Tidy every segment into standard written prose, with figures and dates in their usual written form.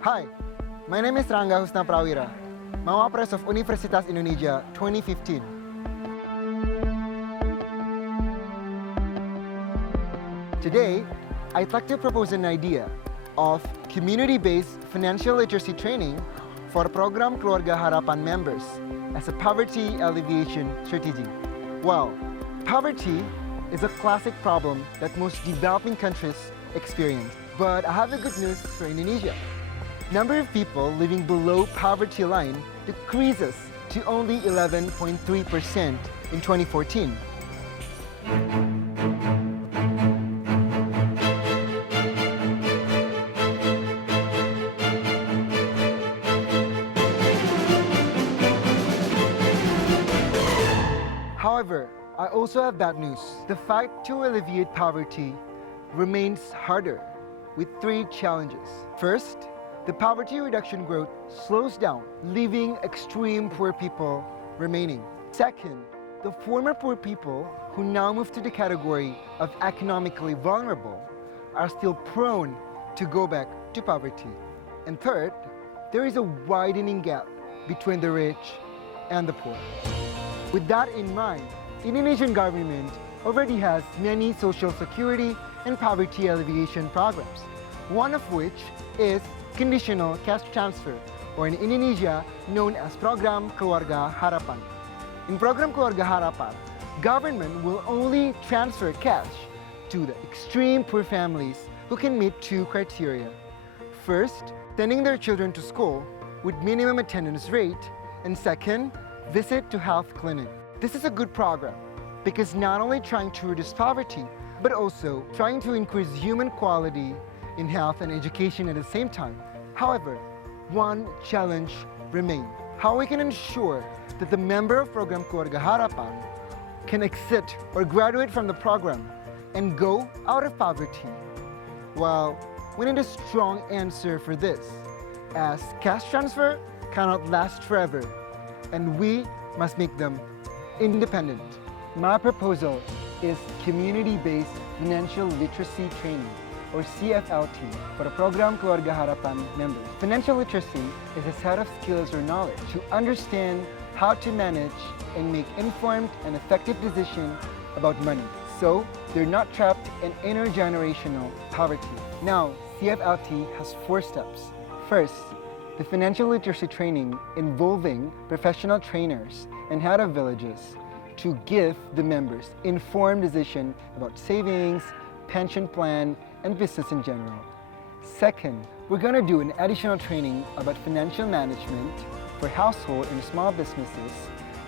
Hi, my name is Rangga Husnaprawira, MAWAPRES of Universitas Indonesia 2015. Today, I'd like to propose an idea of community-based financial literacy training for program Keluarga Harapan members as a poverty alleviation strategy. Well, poverty is a classic problem that most developing countries experience. But I have a good news for Indonesia. Number of people living below poverty line decreases to only 11.3% in 2014. However, I also have bad news. The fight to alleviate poverty remains harder with three challenges. First, the poverty reduction growth slows down, leaving extreme poor people remaining. Second, the former poor people who now move to the category of economically vulnerable are still prone to go back to poverty. And third, there is a widening gap between the rich and the poor. With that in mind, Indonesian government already has many social security and poverty alleviation programs, one of which is Conditional Cash Transfer, or in Indonesia known as Program Keluarga Harapan. In Program Keluarga Harapan, government will only transfer cash to the extreme poor families who can meet two criteria. First, sending their children to school with minimum attendance rate, and second, visit to health clinic. This is a good program because not only trying to reduce poverty, but also trying to increase human quality in health and education at the same time. However, one challenge remains: how we can ensure that the member of Program Keluarga Harapan can exit or graduate from the program and go out of poverty. Well, we need a strong answer for this, as cash transfer cannot last forever, and we must make them independent. My proposal is community-based financial literacy training, or CFLT, for the Program Keluarga Harapan members. Financial literacy is a set of skills or knowledge to understand how to manage and make informed and effective decisions about money, so they're not trapped in intergenerational poverty. Now, CFLT has 4 steps. First, the financial literacy training involving professional trainers and head of villages to give the members informed decision about savings, pension plan, and business in general. Second, we're going to do an additional training about financial management for household and small businesses,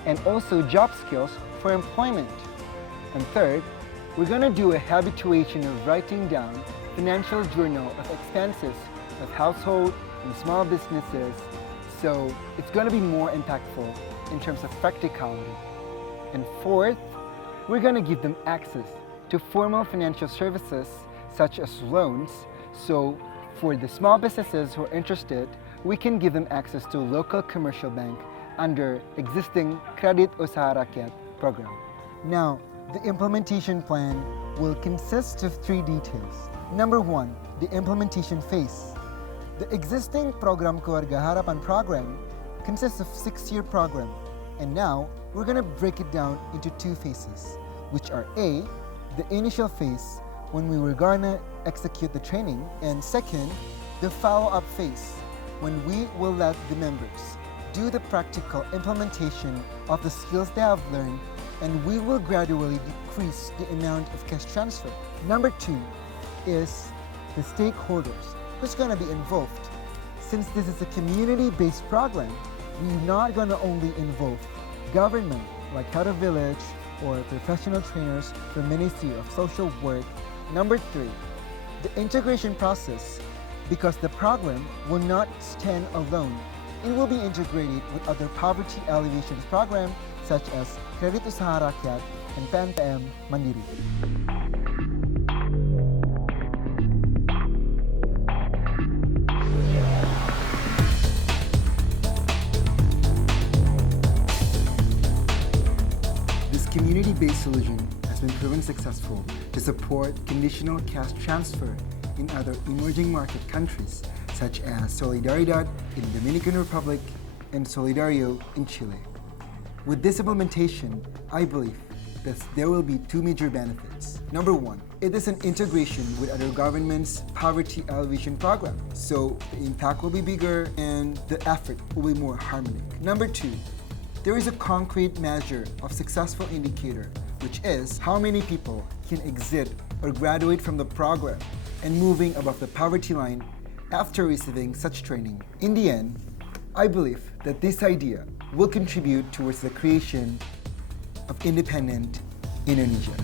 and also job skills for employment. And third, we're going to do a habituation of writing down financial journal of expenses of household and small businesses, so it's going to be more impactful in terms of practicality. And fourth, we're going to give them access to formal financial services such as loans, so for the small businesses who are interested, we can give them access to local commercial bank under existing Kredit Usaha Rakyat program. Now, the implementation plan will consist of 3 details. Number 1, the implementation phase. The existing Program Keluarga Harapan program consists of 6-year program, and now we're going to break it down into 2 phases, which are A, the initial phase when we were going to execute the training, and second, the follow-up phase when we will let the members do the practical implementation of the skills they have learned, and we will gradually decrease the amount of cash transfer. Number 2 is the stakeholders who's going to be involved. Since this is a community-based program, we're not going to only involve government like head of village or professional trainers from Ministry of Social Work. Number 3, the integration process, because the program will not stand alone. It will be integrated with other poverty alleviation programs such as Kredit Usaha Rakyat and PNPM Mandiri. This community-based solution has been proven successful to support conditional cash transfer in other emerging market countries, such as Solidaridad in the Dominican Republic and Solidario in Chile. With this implementation, I believe that there will be two major benefits. Number one, it is an integration with other governments' poverty alleviation program. So the impact will be bigger and the effort will be more harmonic. Number two, there is a concrete measure of successful indicator, which is how many people can exit or graduate from the program and moving above the poverty line after receiving such training. In the end, I believe that this idea will contribute towards the creation of independent Indonesia.